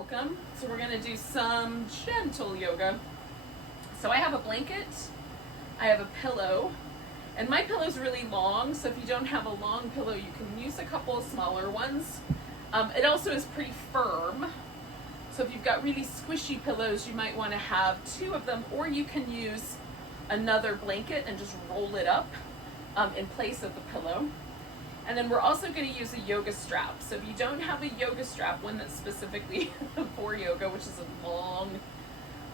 welcome. So we're going to do some gentle yoga. So I have a blanket, I have a pillow, and my pillow's really long, so if you don't have a long pillow, you can use a couple of smaller ones. It also is pretty firm, so if you've got really squishy pillows, you might want to have two of them, or you can use another blanket and just roll it up in place of the pillow. And then we're also going to use a yoga strap. So if you don't have a yoga strap, one that's specifically for yoga, which is a long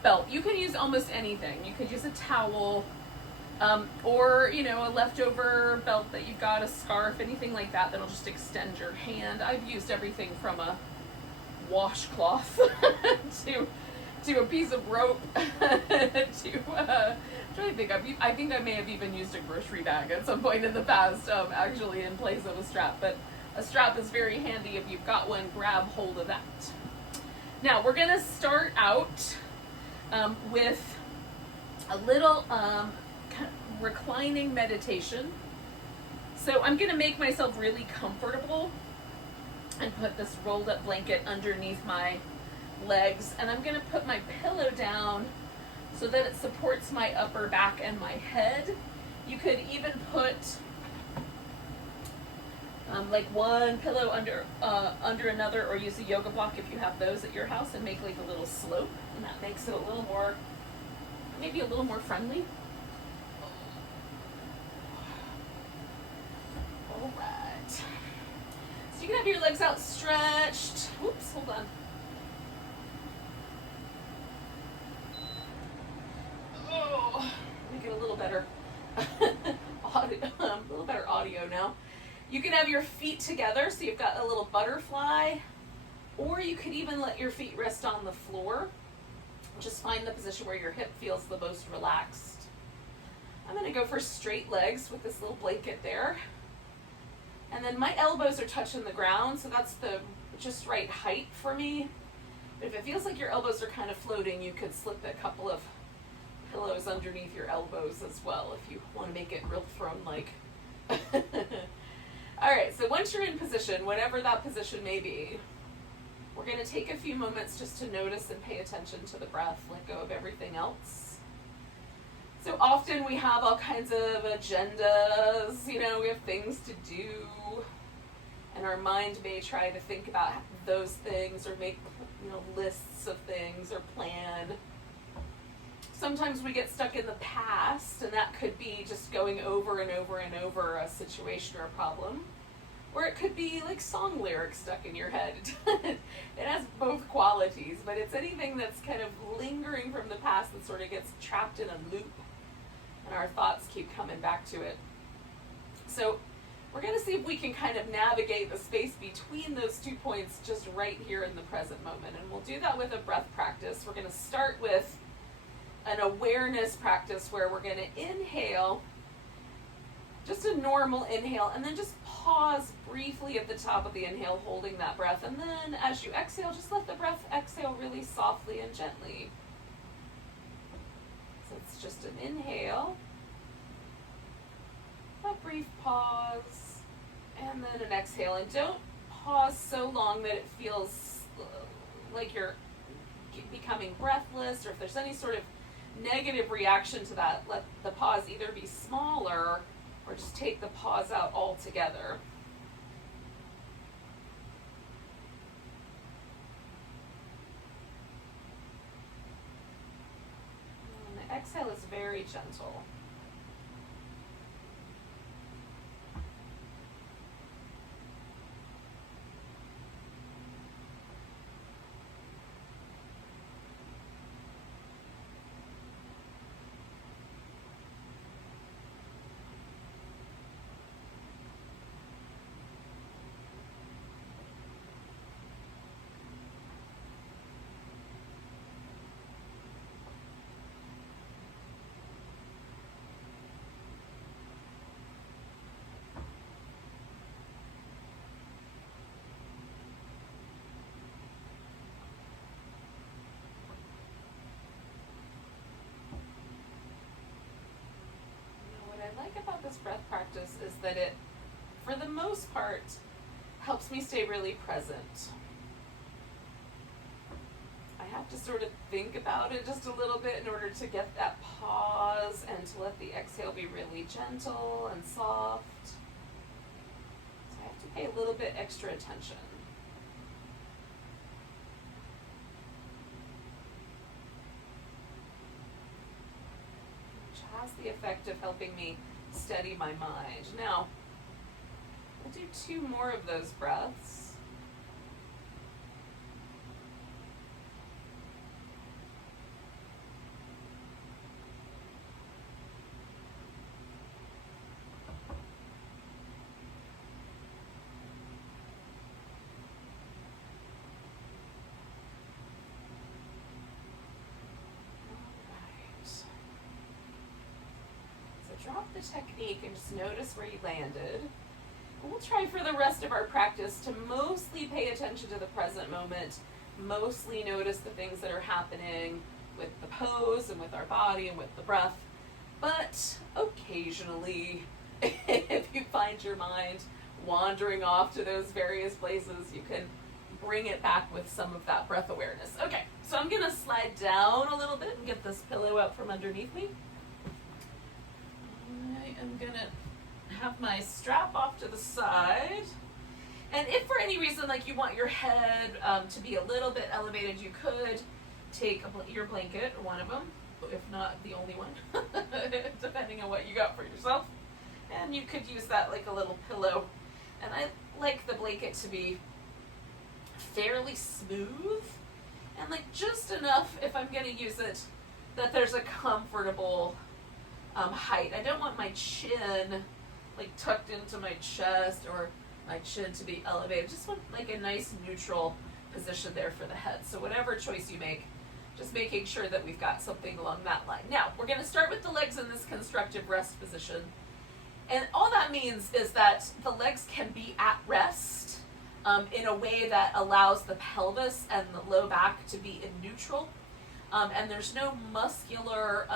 belt, you can use almost anything. You could use a towel, or, you know, a leftover belt that you've got, a scarf, anything like that that'll just extend your hand. I've used everything from a washcloth to a piece of rope I think I may have even used a grocery bag at some point in the past, actually in place of a strap. But a strap is very handy. If you've got one, grab hold of that. Now we're going to start out with a little reclining meditation. So I'm going to make myself really comfortable and put this rolled up blanket underneath my legs, and I'm going to put my pillow down so that it supports my upper back and my head. You could even put like one pillow under another, or use a yoga block if you have those at your house, and make like a little slope, and that makes it a little more, maybe a little more friendly. All right. So you can have your legs out stretched. Whoops, hold on. Get a little better audio now. You can have your feet together, so you've got a little butterfly, or you could even let your feet rest on the floor. Just find the position where your hip feels the most relaxed. I'm going to go for straight legs with this little blanket there. And then my elbows are touching the ground, so that's the just right height for me. But if it feels like your elbows are kind of floating, you could slip a couple of pillows underneath your elbows as well, if you want to make it real throne-like. All right, so once you're in position, whatever that position may be, we're going to take a few moments just to notice and pay attention to the breath, let go of everything else. So often we have all kinds of agendas, you know, we have things to do, and our mind may try to think about those things, or make, you know, lists of things, or plan. Sometimes we get stuck in the past, and that could be just going over and over and over a situation or a problem. Or it could be like song lyrics stuck in your head. It has both qualities, but it's anything that's kind of lingering from the past that sort of gets trapped in a loop, and our thoughts keep coming back to it. So we're going to see if we can kind of navigate the space between those 2 points just right here in the present moment. And we'll do that with a breath practice. We're going to start with an awareness practice where we're going to inhale, just a normal inhale, and then just pause briefly at the top of the inhale, holding that breath. And then as you exhale, just let the breath exhale really softly and gently. So it's just an inhale, a brief pause, and then an exhale. And don't pause so long that it feels like you're becoming breathless, or if there's any sort of negative reaction to that, let the pause either be smaller or just take the pause out altogether. And the exhale is very gentle. I like about this breath practice is that it, for the most part, helps me stay really present. have to sort of think about it just a little bit in order to get that pause and to let the exhale be really gentle and soft. So I have to pay a little bit extra attention. Which has the effect of helping me steady my mind. Now, we'll do 2 more of those breaths. Drop the technique and just notice where you landed. And we'll try for the rest of our practice to mostly pay attention to the present moment, mostly notice the things that are happening with the pose and with our body and with the breath. But occasionally, if you find your mind wandering off to those various places, you can bring it back with some of that breath awareness. Okay, so I'm going to slide down a little bit and get this pillow out from underneath me. I'm gonna have my strap off to the side, and if for any reason like you want your head to be a little bit elevated, you could take your blanket, or one of them, if not the only one, depending on what you got for yourself, and you could use that like a little pillow. And I like the blanket to be fairly smooth and like just enough, if I'm gonna use it, that there's a comfortable height. I don't want my chin like tucked into my chest or my chin to be elevated. Just want like a nice neutral position there for the head. So whatever choice you make, just making sure that we've got something along that line. Now, we're going to start with the legs in this constructive rest position. And all that means is that the legs can be at rest in a way that allows the pelvis and the low back to be in neutral. And there's no muscular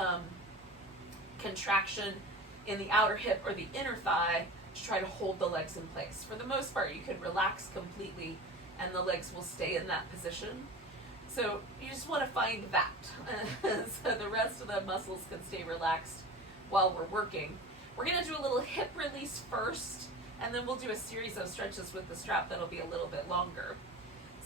contraction in the outer hip or the inner thigh to try to hold the legs in place. For the most part, you can relax completely and the legs will stay in that position. So you just want to find that so the rest of the muscles can stay relaxed while we're working. We're going to do a little hip release first, and then we'll do a series of stretches with the strap that'll be a little bit longer.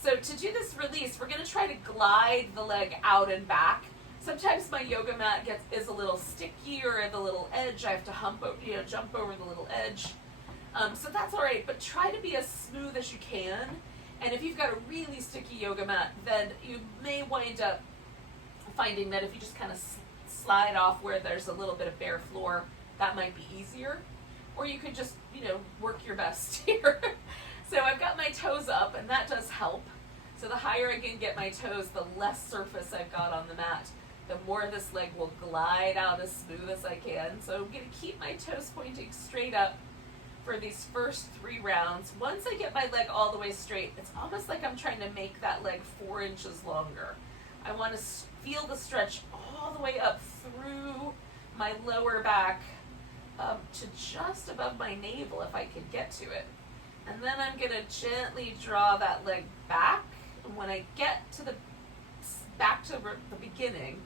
So to do this release, we're going to try to glide the leg out and back. Sometimes my yoga mat is a little sticky or at the little edge. I have to jump over the little edge. So that's all right, but try to be as smooth as you can. And if you've got a really sticky yoga mat, then you may wind up finding that if you just kind of slide off where there's a little bit of bare floor, that might be easier. Or you could just, work your best here. So I've got my toes up, and that does help. So the higher I can get my toes, the less surface I've got on the mat, the more this leg will glide out as smooth as I can. So I'm going to keep my toes pointing straight up for these first 3 rounds. Once I get my leg all the way straight, it's almost like I'm trying to make that leg 4 inches longer. I want to feel the stretch all the way up through my lower back to just above my navel if I could get to it. And then I'm going to gently draw that leg back. And when I get to back to the beginning,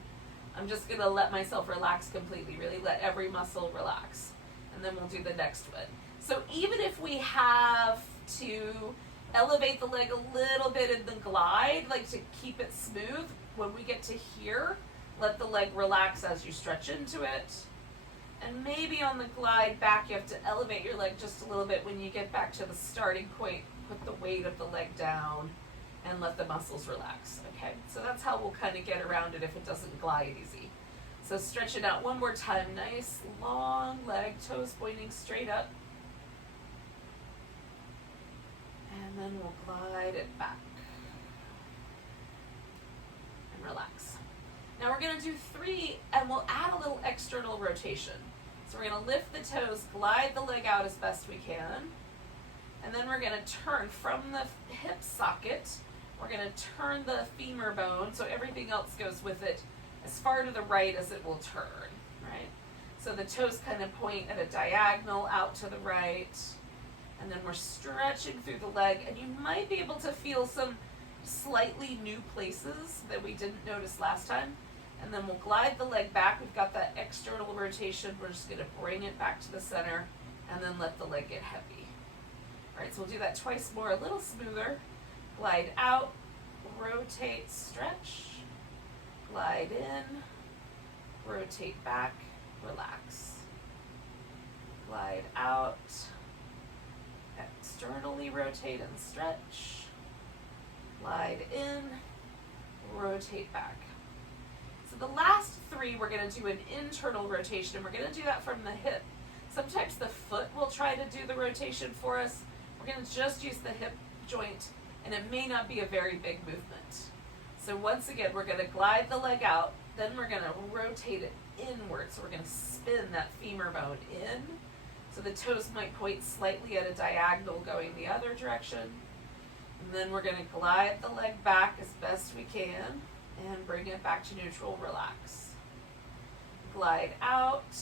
I'm just going to let myself relax completely, really let every muscle relax. And then we'll do the next one. So even if we have to elevate the leg a little bit in the glide, like to keep it smooth, when we get to here, let the leg relax as you stretch into it. And maybe on the glide back, you have to elevate your leg just a little bit when you get back to the starting point. Put the weight of the leg down and let the muscles relax. Okay, so that's how we'll kind of get around it if it doesn't glide easy. So stretch it out one more time. Nice long leg, toes pointing straight up. And then we'll glide it back. And relax. Now we're going to do 3, and we'll add a little external rotation. So we're going to lift the toes, glide the leg out as best we can, and then we're going to turn from the hip socket. We're going to turn the femur bone, so everything else goes with it, as far to the right as it will turn, right? So the toes kind of point at a diagonal out to the right, and then we're stretching through the leg, and you might be able to feel some slightly new places that we didn't notice last time. And then we'll glide the leg back. We've got that external rotation. We're just going to bring it back to the center and then let the leg get heavy. All right, so we'll do that twice more, a little smoother. Glide out, rotate, stretch, glide in, rotate back, relax. Glide out, externally rotate and stretch, glide in, rotate back. So the last three, we're going to do an internal rotation, and we're going to do that from the hip. Sometimes the foot will try to do the rotation for us. We're going to just use the hip joint, and it may not be a very big movement. So once again, we're going to glide the leg out, then we're going to rotate it inward. So we're going to spin that femur bone in. So the toes might point slightly at a diagonal going the other direction. And then we're going to glide the leg back as best we can and bring it back to neutral, relax. Glide out,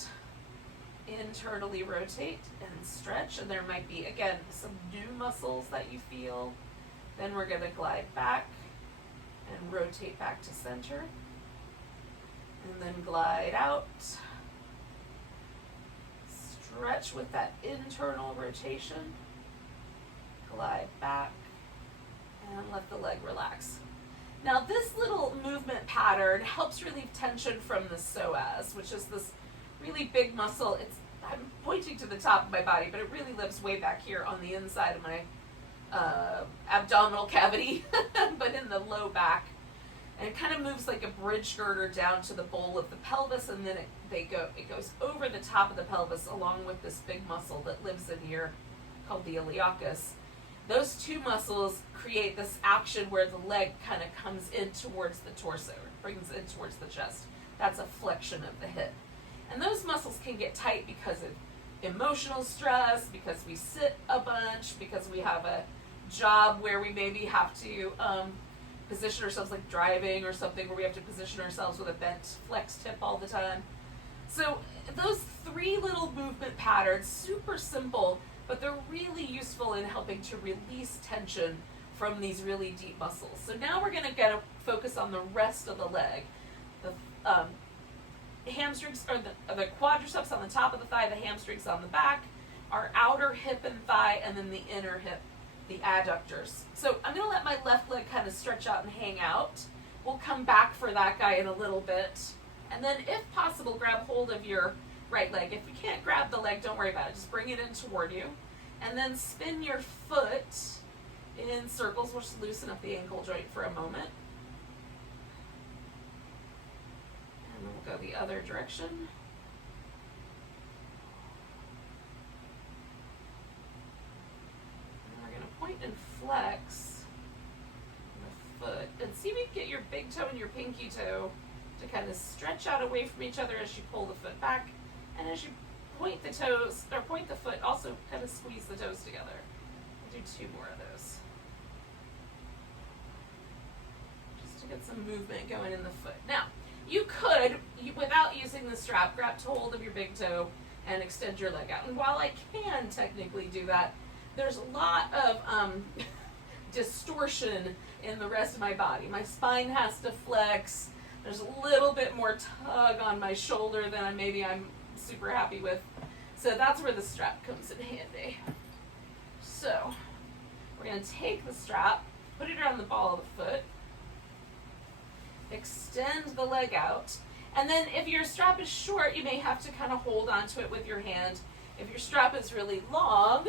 internally rotate and stretch. And there might be, again, some new muscles that you feel. Then we're going to glide back and rotate back to center. And then glide out. Stretch with that internal rotation. Glide back and let the leg relax. Now this little movement pattern helps relieve tension from the psoas, which is this really big muscle. I'm pointing to the top of my body, but it really lives way back here on the inside of my abdominal cavity, but in the low back. And it kind of moves like a bridge girder down to the bowl of the pelvis, and then it goes over the top of the pelvis along with this big muscle that lives in here called the iliacus. Those two muscles create this action where the leg kind of comes in towards the torso, brings in towards the chest. That's a flexion of the hip. And those muscles can get tight because of emotional stress, because we sit a bunch, because we have a job where we maybe have to position ourselves like driving or something where we have to position ourselves with a bent flexed hip all the time. So those three little movement patterns, super simple, but they're really useful in helping to release tension from these really deep muscles. So now we're going to focus on the rest of the leg. The hamstrings, or the quadriceps on the top of the thigh, the hamstrings on the back, our outer hip and thigh, and then the inner hip, the adductors. So I'm going to let my left leg kind of stretch out and hang out. We'll come back for that guy in a little bit. And then if possible, grab hold of your right leg. If you can't grab the leg, don't worry about it. Just bring it in toward you. And then spin your foot in circles. We'll just loosen up the ankle joint for a moment. And then we'll go the other direction. Point and flex the foot, and see if you can get your big toe and your pinky toe to kind of stretch out away from each other as you pull the foot back, and as you point the toes, or point the foot, also kind of squeeze the toes together. We'll do two more of those, just to get some movement going in the foot. Now, you could, without using the strap, grab hold of your big toe and extend your leg out. And while I can technically do that, there's a lot of distortion in the rest of my body. My spine has to flex. There's a little bit more tug on my shoulder than I'm super happy with. So that's where the strap comes in handy. So we're going to take the strap, put it around the ball of the foot, extend the leg out, and then if your strap is short, you may have to kind of hold onto it with your hand. If your strap is really long,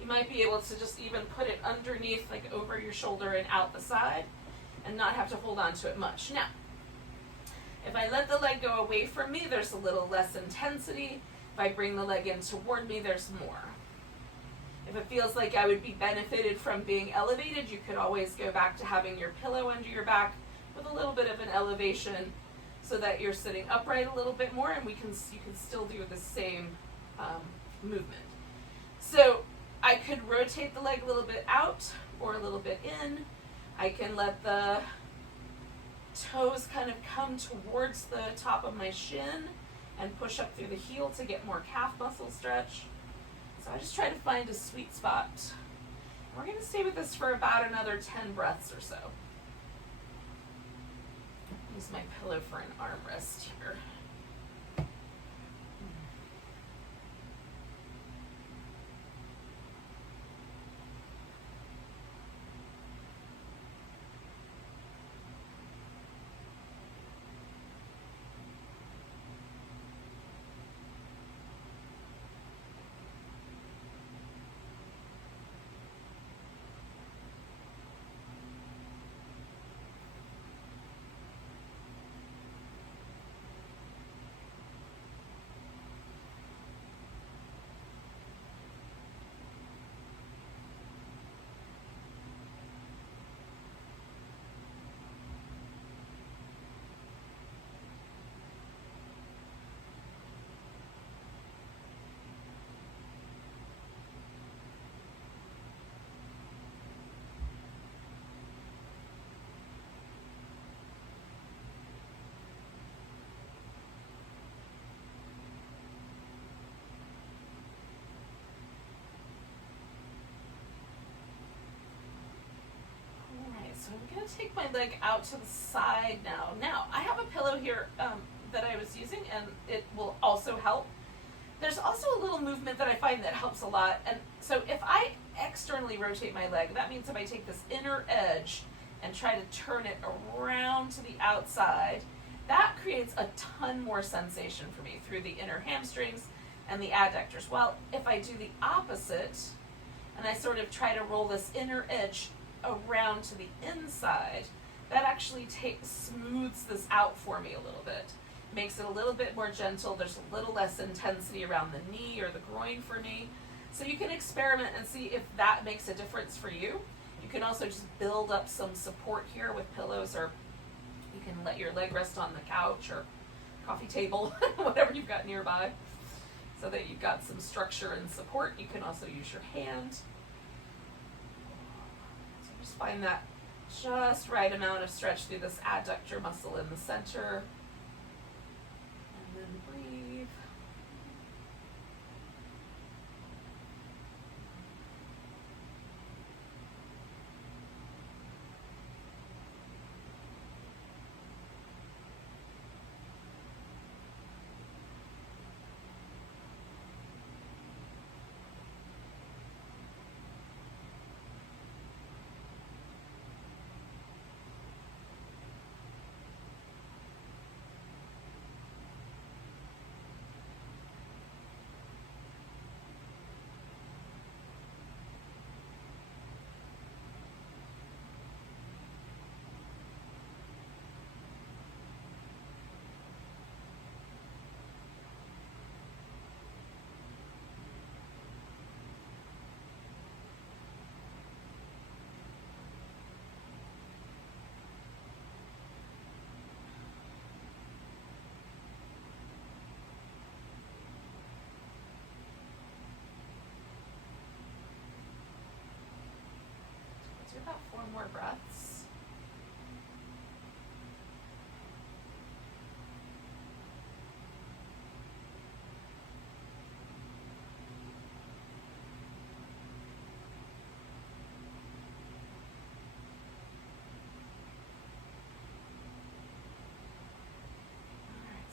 you might be able to just even put it underneath, like over your shoulder and out the side, and not have to hold on to it much. Now, if I let the leg go away from me, there's a little less intensity. If I bring the leg in toward me, there's more. If it feels like I would be benefited from being elevated, you could always go back to having your pillow under your back with a little bit of an elevation so that you're sitting upright a little bit more, and you can still do the same movement. So I could rotate the leg a little bit out or a little bit in. I can let the toes kind of come towards the top of my shin and push up through the heel to get more calf muscle stretch. So I just try to find a sweet spot. We're going to stay with this for about another 10 breaths or so. Use my pillow for an armrest here. So I'm going to take my leg out to the side now. Now, I have a pillow here that I was using, and it will also help. There's also a little movement that I find that helps a lot. And so if I externally rotate my leg, that means if I take this inner edge and try to turn it around to the outside, that creates a ton more sensation for me through the inner hamstrings and the adductors. Well, if I do the opposite, and I sort of try to roll this inner edge around to the inside, that actually smooths this out for me a little bit. Makes it a little bit more gentle. There's a little less intensity around the knee or the groin for me. So you can experiment and see if that makes a difference for you. You can also just build up some support here with pillows, or you can let your leg rest on the couch or coffee table, whatever you've got nearby, so that you've got some structure and support. You can also use your hand. Just find that just right amount of stretch through this adductor muscle in the center. And then breathe. Do about 4 more breaths.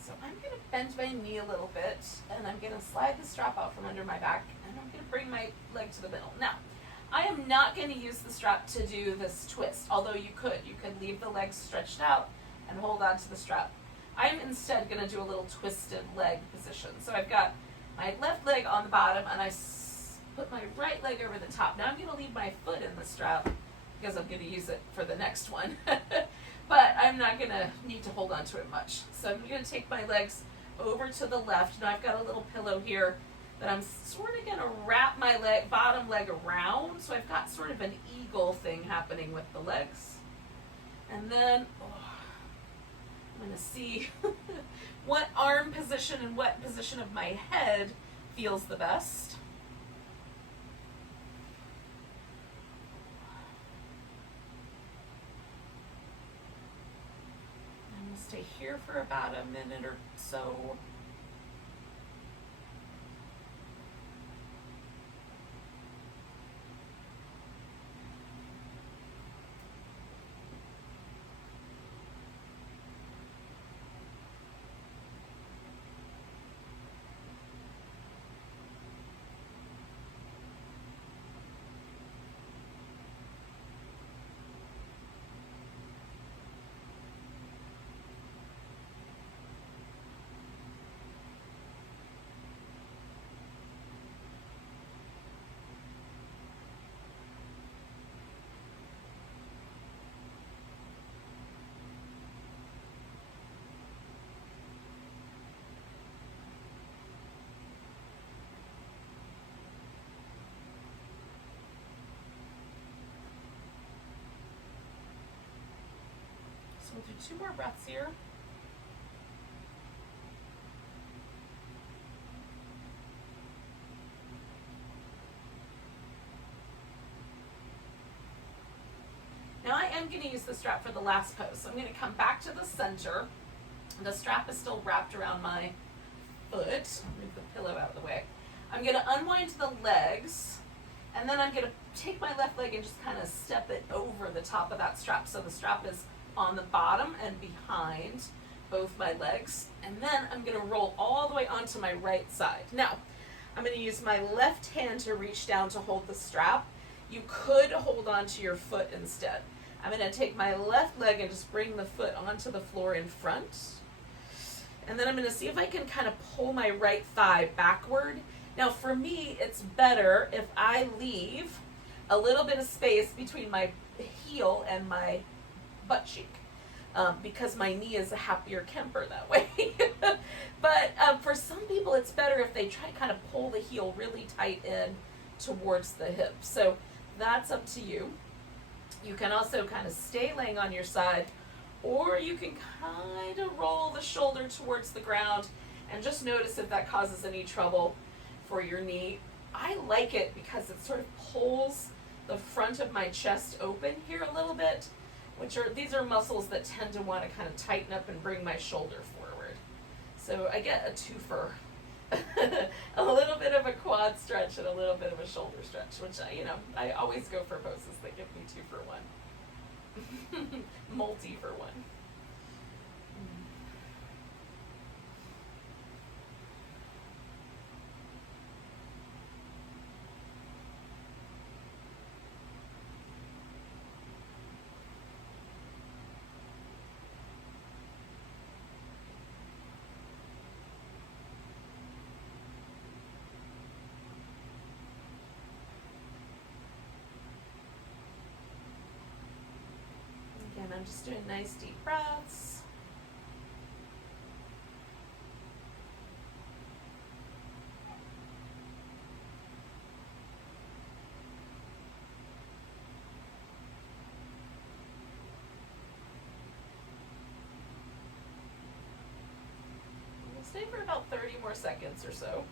So I'm going to bend my knee a little bit, and I'm going to slide the strap out from under my back, and I'm going to bring my leg to the middle. Now, I am not going to use the strap to do this twist, although you could. You could leave the legs stretched out and hold on to the strap. I'm instead going to do a little twisted leg position. So I've got my left leg on the bottom, and I put my right leg over the top. Now I'm going to leave my foot in the strap because I'm going to use it for the next one. But I'm not going to need to hold on to it much. So I'm going to take my legs over to the left. Now I've got a little pillow here that I'm sort of going to wrap my bottom leg around. So I've got sort of an eagle thing happening with the legs. And then I'm going to see what arm position and what position of my head feels the best. I'm going to stay here for about a minute or so. So we'll do 2 more breaths here. Now I am going to use the strap for the last pose. So I'm going to come back to the center. The strap is still wrapped around my foot. I'll move the pillow out of the way. I'm going to unwind the legs, and then I'm going to take my left leg and just kind of step it over the top of that strap. So the strap is on the bottom and behind both my legs. And then I'm going to roll all the way onto my right side. Now, I'm going to use my left hand to reach down to hold the strap. You could hold on to your foot instead. I'm going to take my left leg and just bring the foot onto the floor in front. And then I'm going to see if I can kind of pull my right thigh backward. Now for me, it's better if I leave a little bit of space between my heel and my butt cheek. Because my knee is a happier camper that way. But for some people, it's better if they try to kind of pull the heel really tight in towards the hip. So that's up to you. You can also kind of stay laying on your side, or you can kind of roll the shoulder towards the ground and just notice if that causes any trouble for your knee. I like it because it sort of pulls the front of my chest open here a little bit, these are muscles that tend to want to kind of tighten up and bring my shoulder forward. So I get a twofer. A little bit of a quad stretch and a little bit of a shoulder stretch, which I always go for poses that give me 2 for 1. Multi for 1. Again, I'm just doing nice deep breaths. We'll stay for about 30 more seconds or so.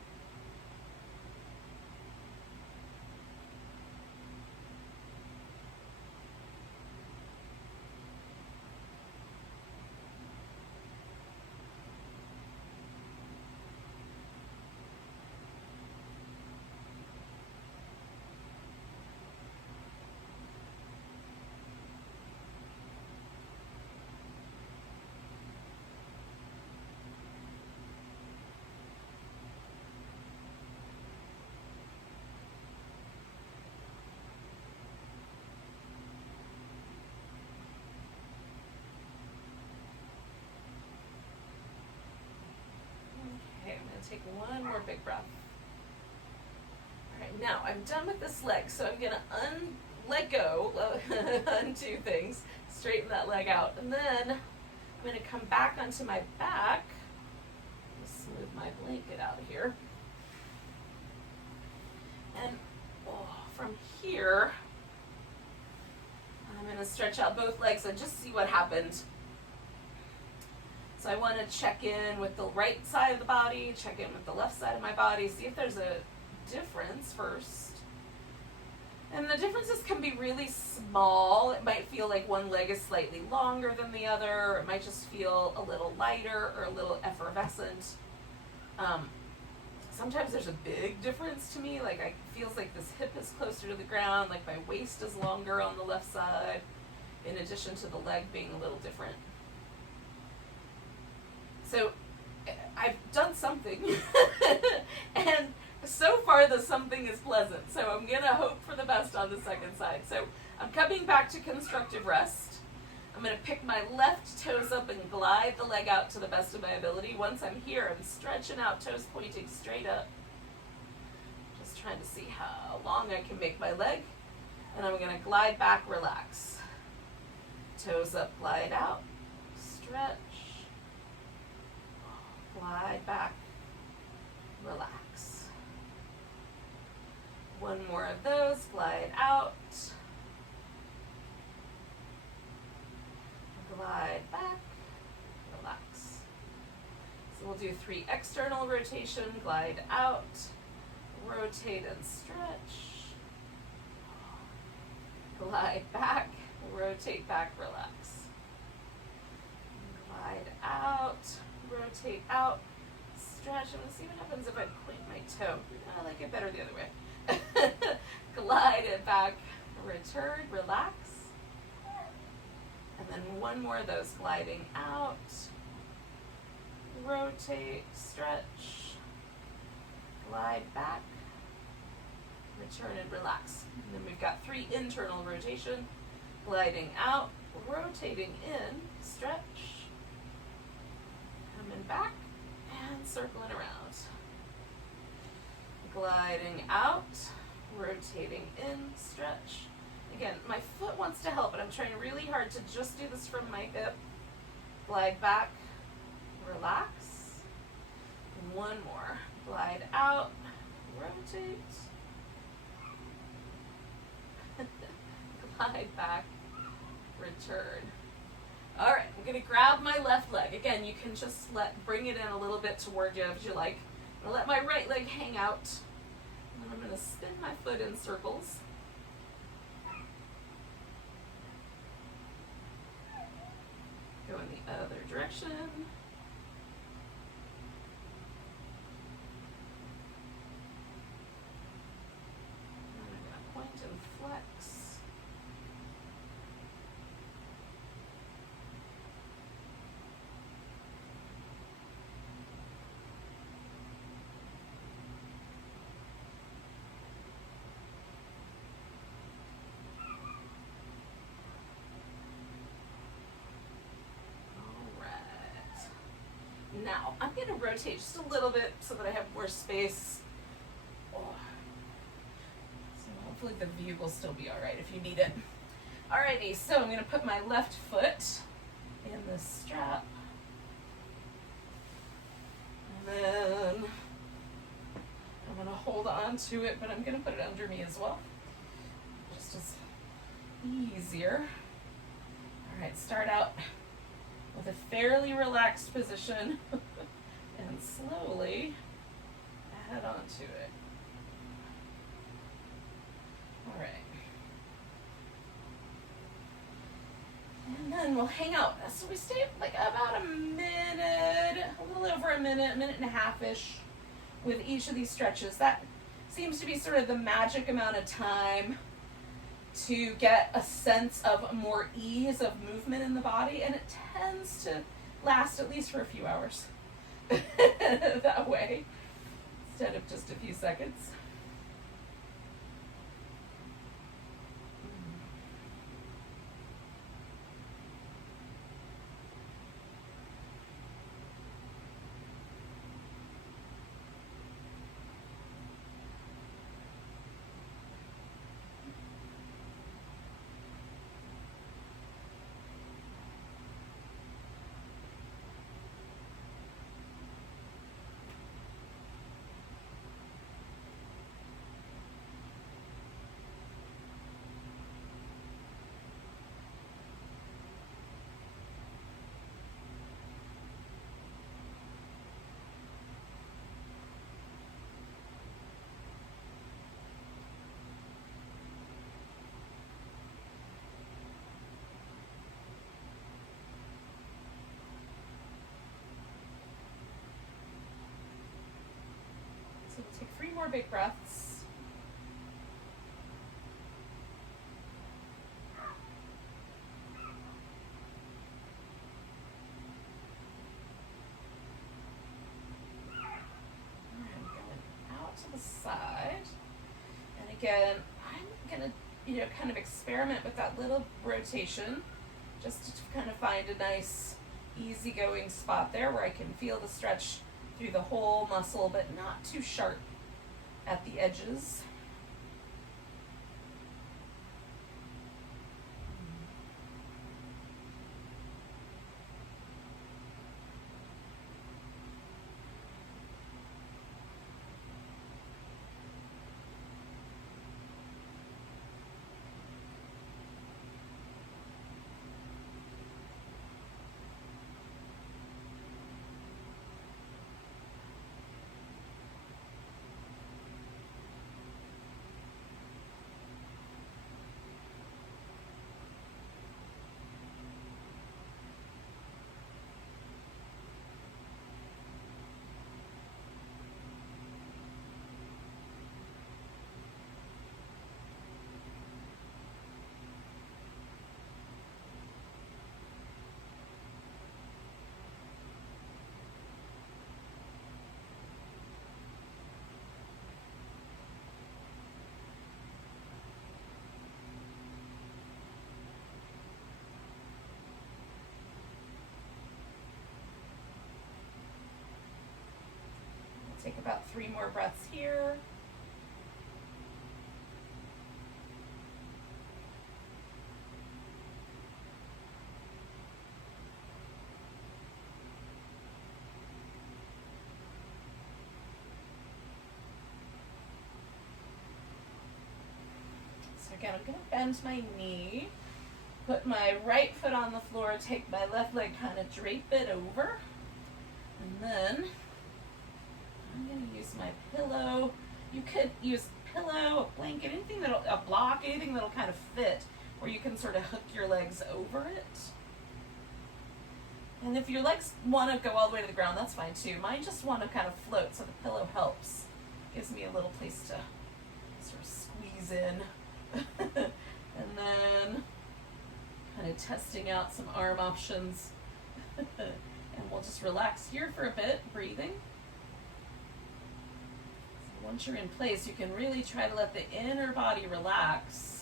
Take one more big breath. All right, now I'm done with this leg, so I'm gonna let go, undo things, straighten that leg out, and then I'm gonna come back onto my back. Just move my blanket out of here, and from here, I'm gonna stretch out both legs and just see what happened. So I want to check in with the right side of the body, check in with the left side of my body, see if there's a difference first. And the differences can be really small. It might feel like one leg is slightly longer than the other, or it might just feel a little lighter or a little effervescent. Sometimes there's a big difference to me, like it feels like this hip is closer to the ground, like my waist is longer on the left side, in addition to the leg being a little different. So I've done something, and so far the something is pleasant. So I'm going to hope for the best on the second side. So I'm coming back to constructive rest. I'm going to pick my left toes up and glide the leg out to the best of my ability. Once I'm here, I'm stretching out, toes pointing straight up. Just trying to see how long I can make my leg. And I'm going to glide back, relax. Toes up, glide out, stretch. Glide back, relax. One more of those, glide out, glide back. We'll do 3 external rotation, glide out, rotate and stretch, glide back, rotate back, relax. Glide out, rotate out, stretch. I'm going to see what happens if I point my toe. I like it better the other way. Glide it back, return, relax. And then one more of those, gliding out, rotate, stretch, glide back, return and relax. And then we've got 3 internal rotation, gliding out, rotating in, stretch, coming back, and circling around. Gliding out, rotating in, stretch. Again, my foot wants to help, but I'm trying really hard to just do this from my hip. Glide back, relax. One more. Glide out, rotate. Glide back, return. All right, I'm gonna grab my left leg. Again, you can just bring it in a little bit toward you if you like. I'm gonna let my right leg hang out. And I'm gonna spin my foot in circles. Go in the other direction. And I'm going to point and flex. Now, I'm going to rotate just a little bit so that I have more space. Oh. So hopefully the view will still be all right if you need it. Alrighty, so I'm going to put my left foot in the strap. And then I'm going to hold on to it, but I'm going to put it under me as well. Just as easier. Alright, start out with a fairly relaxed position and slowly add on to it. All right. And then we'll hang out. So we stay like about a minute, a little over a minute and a half-ish with each of these stretches. That seems to be sort of the magic amount of time to get a sense of more ease of movement in the body, and it tends to last at least for a few hours that way, instead of just a few seconds. So we'll take 3 more big breaths. And going out to the side. And again, I'm gonna, kind of experiment with that little rotation, just to kind of find a nice, easygoing spot there where I can feel the stretch through the whole muscle, but not too sharp at the edges. 3 more breaths here. So again, I'm going to bend my knee, put my right foot on the floor, take my left leg, kind of drape it over, and then I'm going to use my pillow. You could use a pillow, a blanket, anything that'll, a block, anything that'll kind of fit, where you can sort of hook your legs over it. And if your legs want to go all the way to the ground, that's fine too. Mine just want to kind of float, so the pillow helps. Gives me a little place to sort of squeeze in. And then kind of testing out some arm options. And we'll just relax here for a bit, breathing. So once you're in place, you can really try to let the inner body relax.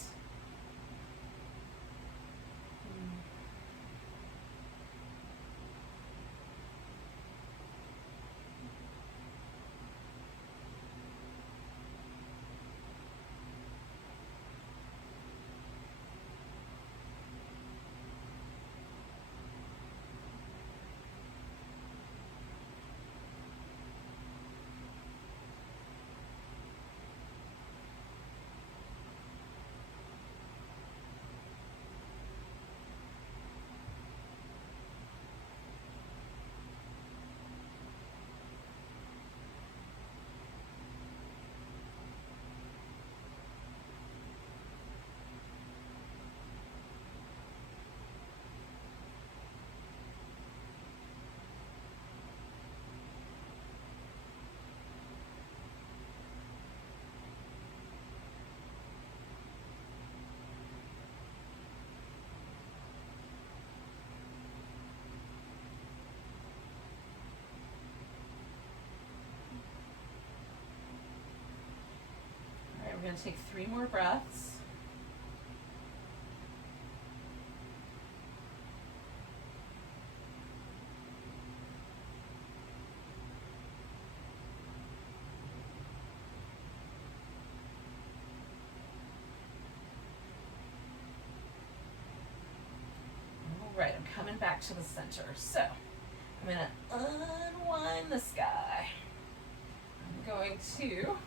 We're going to take 3 more breaths. All right, I'm coming back to the center. So I'm going to unwind this guy. I'm going to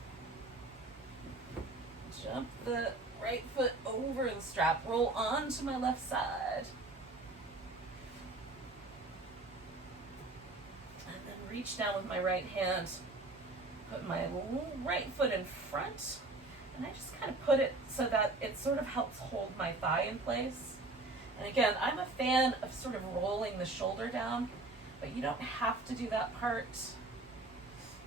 jump the right foot over the strap, roll onto my left side. And then reach down with my right hand, put my right foot in front, and I just kind of put it so that it sort of helps hold my thigh in place. And again, I'm a fan of sort of rolling the shoulder down, but you don't have to do that part.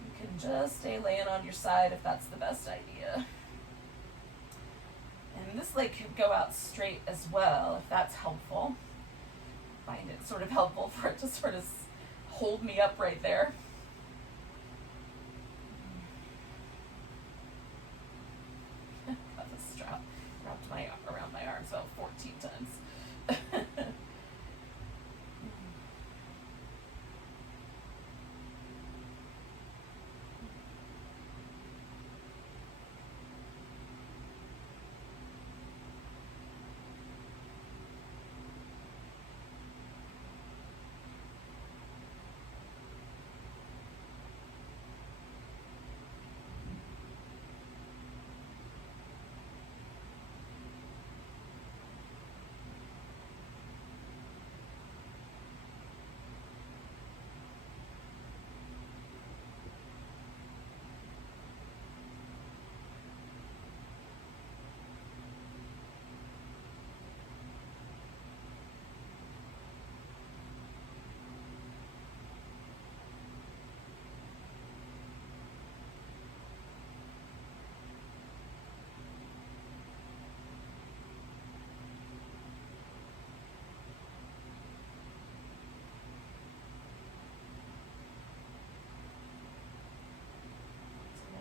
You can just stay laying on your side if that's the best idea. And this leg could go out straight as well, if that's helpful. I find it sort of helpful for it to sort of hold me up right there. Got the strap wrapped around my arms about 14 times.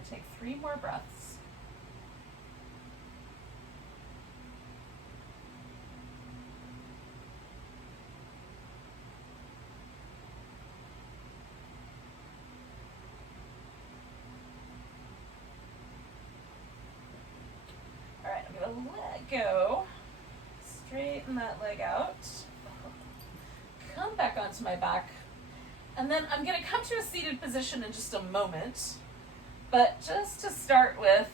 Take 3 more breaths. go. Straighten that leg out. Come back onto my back. And then I'm going to come to a seated position in just a moment. But just to start with,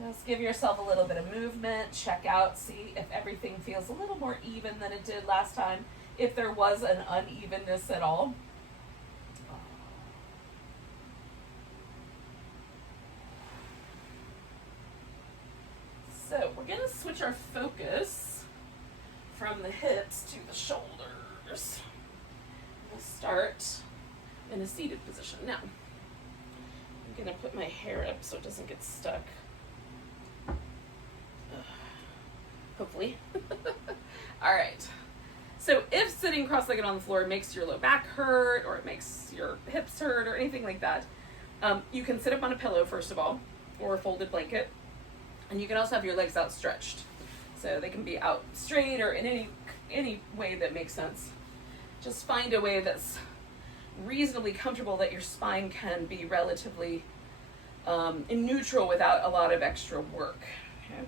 just give yourself a little bit of movement. Check out, see if everything feels a little more even than it did last time. If there was an unevenness at all. So we're going to switch our focus from the hips to the shoulders. We'll start in a seated position. Now, I'm going to put my hair up so it doesn't get stuck. Hopefully. All right. So if sitting cross-legged on the floor makes your low back hurt, or it makes your hips hurt, or anything like that, you can sit up on a pillow, first of all, or a folded blanket. And you can also have your legs outstretched. So they can be out straight or in any way that makes sense. Just find a way that's reasonably comfortable that your spine can be relatively in neutral without a lot of extra work. Okay?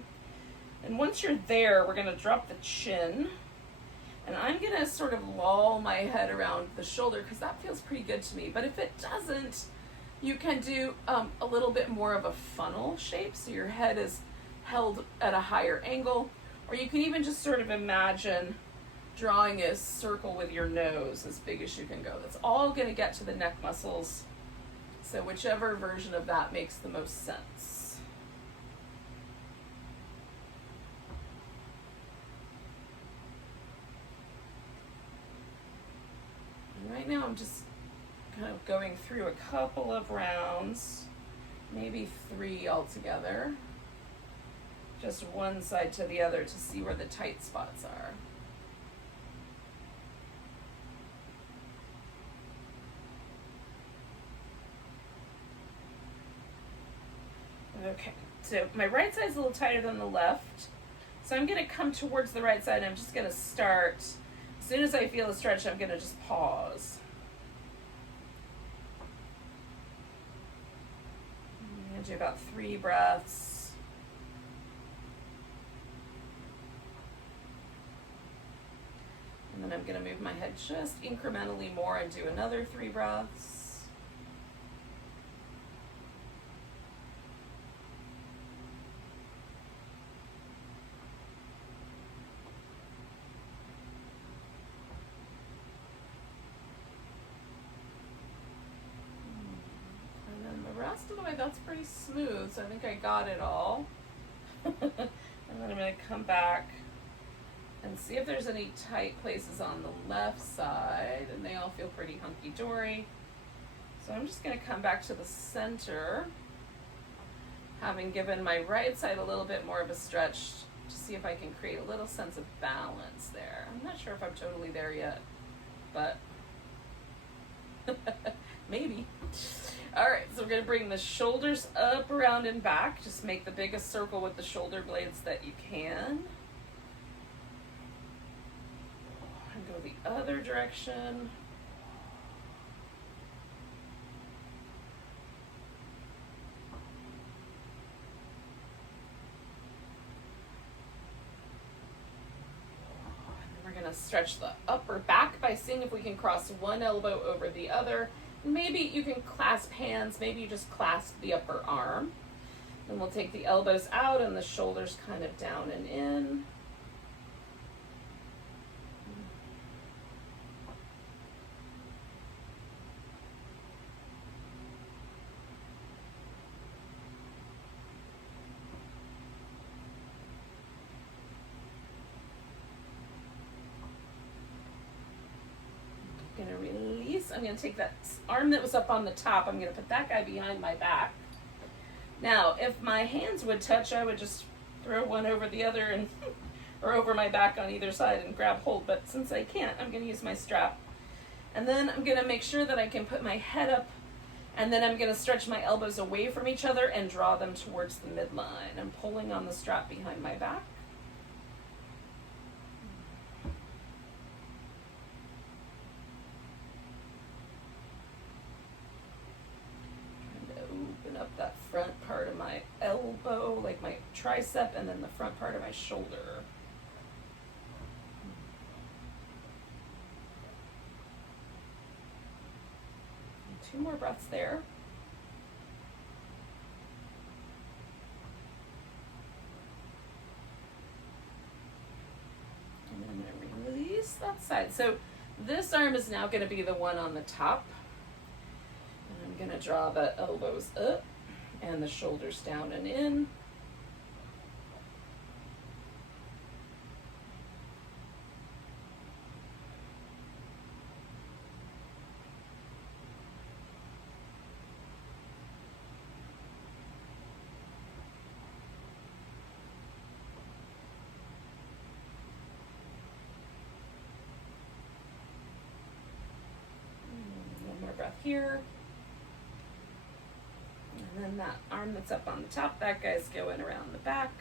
And once you're there, we're going to drop the chin. And I'm going to sort of loll my head around the shoulder because that feels pretty good to me. But if it doesn't, you can do a little bit more of a funnel shape. So your head is held at a higher angle. Or you can even just sort of imagine drawing a circle with your nose as big as you can go. That's all going to get to the neck muscles. So whichever version of that makes the most sense. And right now I'm just kind of going through a couple of rounds, maybe 3 altogether. Just one side to the other to see where the tight spots are. Okay, so my right side is a little tighter than the left. So I'm going to come towards the right side and I'm just going to start. As soon as I feel a stretch, I'm going to just pause. I'm going to do about 3 breaths. And then I'm going to move my head just incrementally more and do another 3 breaths. And then the rest of the way, that's pretty smooth, so I think I got it all. And then I'm going to come back and see if there's any tight places on the left side, and they all feel pretty hunky-dory. So I'm just going to come back to the center, having given my right side a little bit more of a stretch to see if I can create a little sense of balance there. I'm not sure if I'm totally there yet, but maybe. All right, so we're going to bring the shoulders up, around, and back. Just make the biggest circle with the shoulder blades that you can. And go the other direction. And we're going to stretch the upper back by seeing if we can cross one elbow over the other. Maybe you can clasp hands, maybe you just clasp the upper arm. Then we'll take the elbows out and the shoulders kind of down and in. I'm going to release. I'm going to take that arm that was up on the top. I'm going to put that guy behind my back. Now, if my hands would touch, I would just throw one over the other and or over my back on either side and grab hold. But since I can't, I'm going to use my strap. And then I'm going to make sure that I can put my head up, and then I'm going to stretch my elbows away from each other and draw them towards the midline. I'm pulling on the strap behind my back. Up that front part part of my elbow, like my tricep, and then the front part of my shoulder. And 2 more breaths there. And then I'm going to release that side. So this arm is now going to be the one on the top. And I'm going to draw the elbows up and the shoulders down and in. Breath here. And then that arm that's up on the top, that guy's going around the back.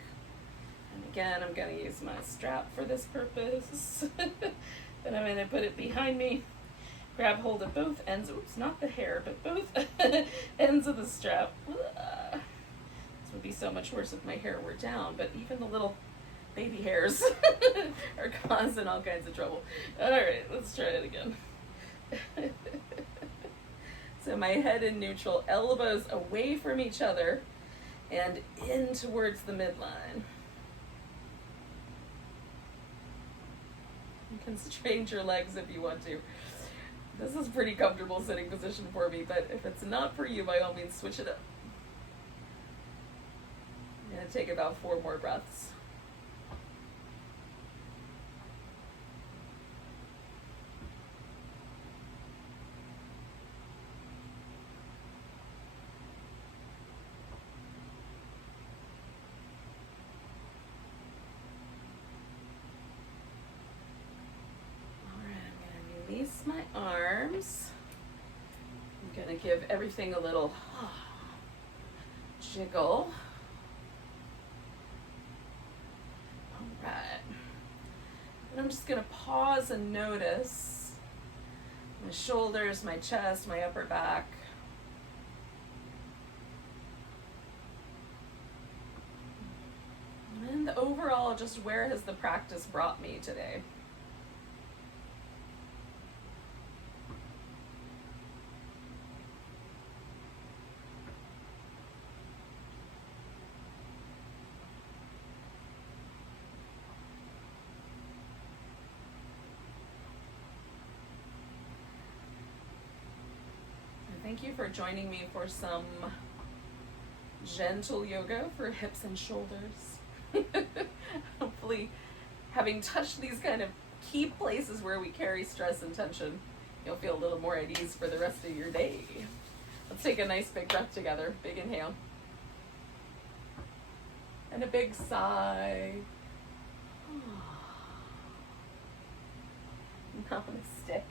And again, I'm going to use my strap for this purpose. Then I'm going to put it behind me. Grab hold of both ends. Oops, not the hair, but both ends of the strap. This would be so much worse if my hair were down, but even the little baby hairs are causing all kinds of trouble. All right, let's try it again. So my head in neutral, elbows away from each other and in towards the midline. You can straighten your legs if you want to. This is pretty comfortable sitting position for me, but if it's not for you, by all means, switch it up. I'm going to take about 4 more breaths. Release my arms. I'm going to give everything a little jiggle. All right. And I'm just going to pause and notice my shoulders, my chest, my upper back. And overall, just where has the practice brought me today? Thank you for joining me for some gentle yoga for hips and shoulders. Hopefully, having touched these kind of key places where we carry stress and tension, you'll feel a little more at ease for the rest of your day. Let's take a nice big breath together. Big inhale. And a big sigh. Namaste.